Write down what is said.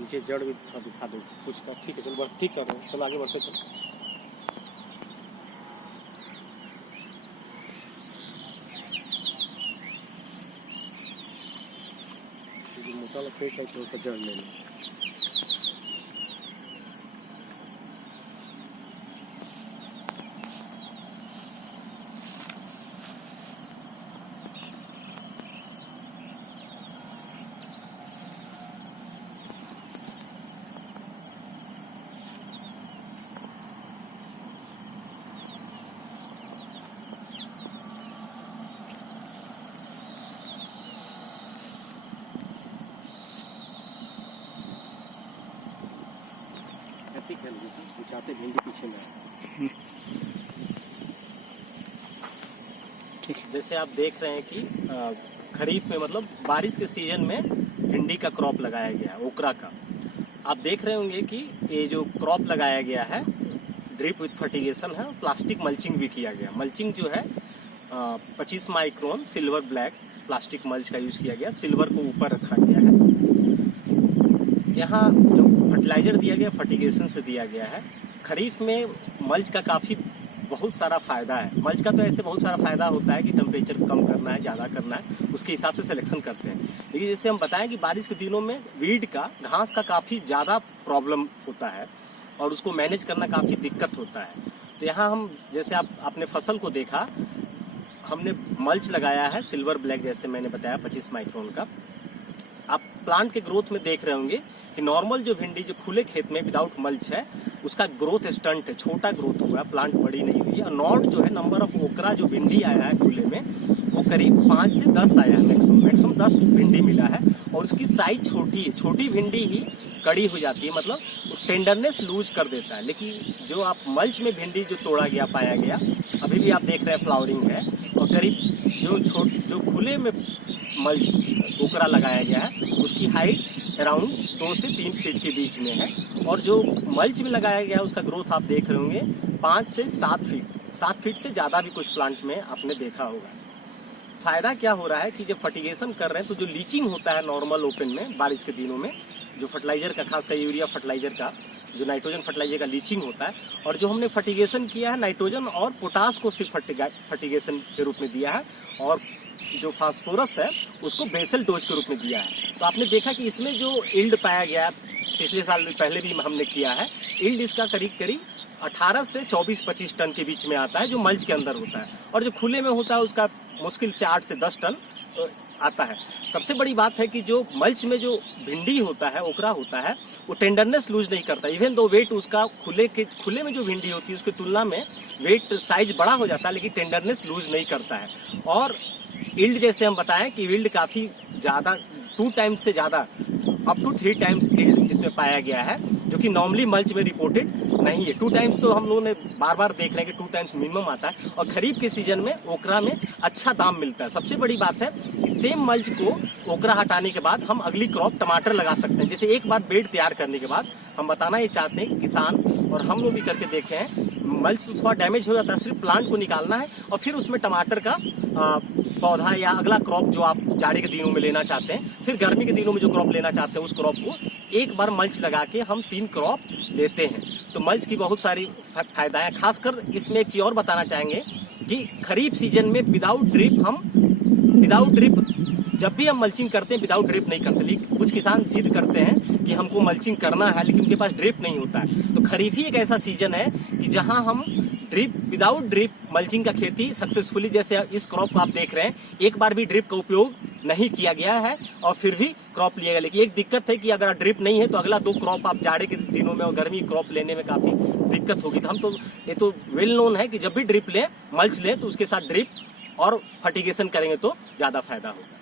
नीचे जड़ भी थोड़ा दिखा दो कुछ का। ठीक है चलो ठीक कर रहे हैं, चलो आगे बढ़ते चलो। जो मोटा लगता है तो उसका जड़ ले लो। ठीक है जैसे चाहते भिंडी पीछे में। ठीक है जैसे आप देख रहे हैं कि खरीफ में मतलब बारिश के सीजन में भिंडी का क्रॉप लगाया गया है, ओकरा का। आप देख रहे होंगे कि ये जो क्रॉप लगाया गया है ड्रिप विथ फर्टिगेशन है, प्लास्टिक मल्चिंग भी किया गया। मल्चिंग जो है 25 micron silver black plastic mulch का यूज किया गया, सिल्वर को ऊपर रखा गया है। यहाँ जो फर्टिलाइजर दिया गया फर्टिगेशन से दिया गया है। खरीफ में मल्च का काफ़ी बहुत सारा फायदा है। मल्च का तो ऐसे बहुत सारा फायदा होता है कि टेम्परेचर कम करना है, ज़्यादा करना है, उसके हिसाब से सिलेक्शन करते हैं। लेकिन जैसे हम बताएं कि बारिश के दिनों में वीड का, घास का काफ़ी ज़्यादा प्रॉब्लम होता है और उसको मैनेज करना काफ़ी दिक्कत होता है। तो यहाँ हम जैसे आपने फसल को देखा, हमने मल्च लगाया है सिल्वर ब्लैक, जैसे मैंने बताया 25 माइक्रोन का। आप प्लांट के ग्रोथ में देख रहे होंगे कि नॉर्मल जो भिंडी जो खुले खेत में विदाउट मल्च है उसका ग्रोथ स्टंट है, छोटा ग्रोथ हुआ है, प्लांट बड़ी नहीं हुई है। और नॉट जो है नंबर ऑफ ओकरा जो भिंडी आया है खुले में वो करीब 5 से 10 आया है, मैक्सिमम 10 भिंडी मिला है। और उसकी साइज छोटी है, छोटी भिंडी ही कड़ी हो जाती है, मतलब टेंडरनेस लूज कर देता है। लेकिन जो आप मल्च में भिंडी जो तोड़ा गया पाया गया, अभी भी आप देख रहे हैं फ्लावरिंग है। और करीब जो खुले में मल्च ओकरा लगाया गया है उसकी हाइट अराउंड 2 से 3 फीट के बीच में है। और जो मल्च में लगाया गया है उसका ग्रोथ आप देख रहे होंगे 5 से 7 फीट, 7 फीट से ज़्यादा भी कुछ प्लांट में आपने देखा होगा। फायदा क्या हो रहा है कि जब फर्टिगेशन कर रहे हैं तो जो लीचिंग होता है नॉर्मल ओपन में बारिश के दिनों में, जो फर्टिलाइजर का, खासकर यूरिया फर्टिलाइजर का, जो नाइट्रोजन फर्टिलाइजर का लीचिंग होता है। और जो हमने फर्टिगेशन किया है नाइट्रोजन और पोटास को सिर्फ फर्टिगेशन के रूप में दिया है, और जो फास्फोरस है उसको बेसल डोज के रूप में दिया है। तो आपने देखा कि इसमें जो इल्ड पाया गया, पिछले साल पहले भी हमने किया है, इल्ड इसका करीब 18 से 24-25 टन के बीच में आता है जो मल्च के अंदर होता है। और जो खुले में होता है उसका मुश्किल से 8 से 10 टन आता है। सबसे बड़ी बात है कि जो मल्च में जो भिंडी होता है, ओकरा होता है, वो टेंडरनेस लूज नहीं करता। इवन दो वेट उसका खुले में जो भिंडी होती है उसकी तुलना में वेट साइज बड़ा हो जाता है, लेकिन टेंडरनेस लूज नहीं करता है। और यील्ड जैसे हम बताएं कि यील्ड काफ़ी ज़्यादा, 2 टाइम्स से ज़्यादा, अप टू 3 टाइम्स यील्ड इसमें पाया गया है, जो कि नॉर्मली मल्च में रिपोर्टेड नहीं है। 2 टाइम्स तो हम लोगों ने बार बार देख रहे हैं कि 2 टाइम्स मिनिमम आता है। और खरीफ के सीजन में ओकरा में अच्छा दाम मिलता है। सबसे बड़ी बात है कि सेम मल्च को ओकरा हटाने के बाद हम अगली क्रॉप टमाटर लगा सकते हैं। जैसे एक बार बेड तैयार करने के बाद हम बताना ये चाहते हैं कि किसान और हम लोग भी करके देखे हैं, मल्च थोड़ा डैमेज हो जाता है, सिर्फ प्लांट को निकालना है और फिर उसमें टमाटर का पौधा या अगला क्रॉप जो आप जाड़े के दिनों में लेना चाहते हैं, फिर गर्मी के दिनों में जो क्रॉप लेना चाहते हैं उस क्रॉप को एक बार मल्च लगा के हम 3 क्रॉप लेते हैं। तो मल्च की बहुत सारी फायदा है। खासकर इसमें एक चीज और बताना चाहेंगे कि खरीफ सीजन में विदाउट ड्रिप जब भी हम मल्चिंग करते हैं विदाउट ड्रिप नहीं करते। लेकिन कुछ किसान जिद करते हैं कि हमको मल्चिंग करना है, लेकिन उनके पास ड्रिप नहीं होता है। तो खरीफ ही एक ऐसा सीजन है कि जहां हम विदाउट ड्रिप मल्चिंग का खेती सक्सेसफुली, जैसे इस क्रॉप को आप देख रहे हैं, एक बार भी ड्रिप का उपयोग नहीं किया गया है और फिर भी क्रॉप लिया गया। लेकिन एक दिक्कत है कि अगर ड्रिप नहीं है तो अगला 2 क्रॉप आप जाड़े के दिनों में और गर्मी क्रॉप लेने में काफी दिक्कत होगी। तो ये तो वेल नोन है कि जब भी ड्रिप लें, मल्च लें, तो उसके साथ ड्रिप और फर्टिगेशन करेंगे तो ज्यादा फायदा होगा।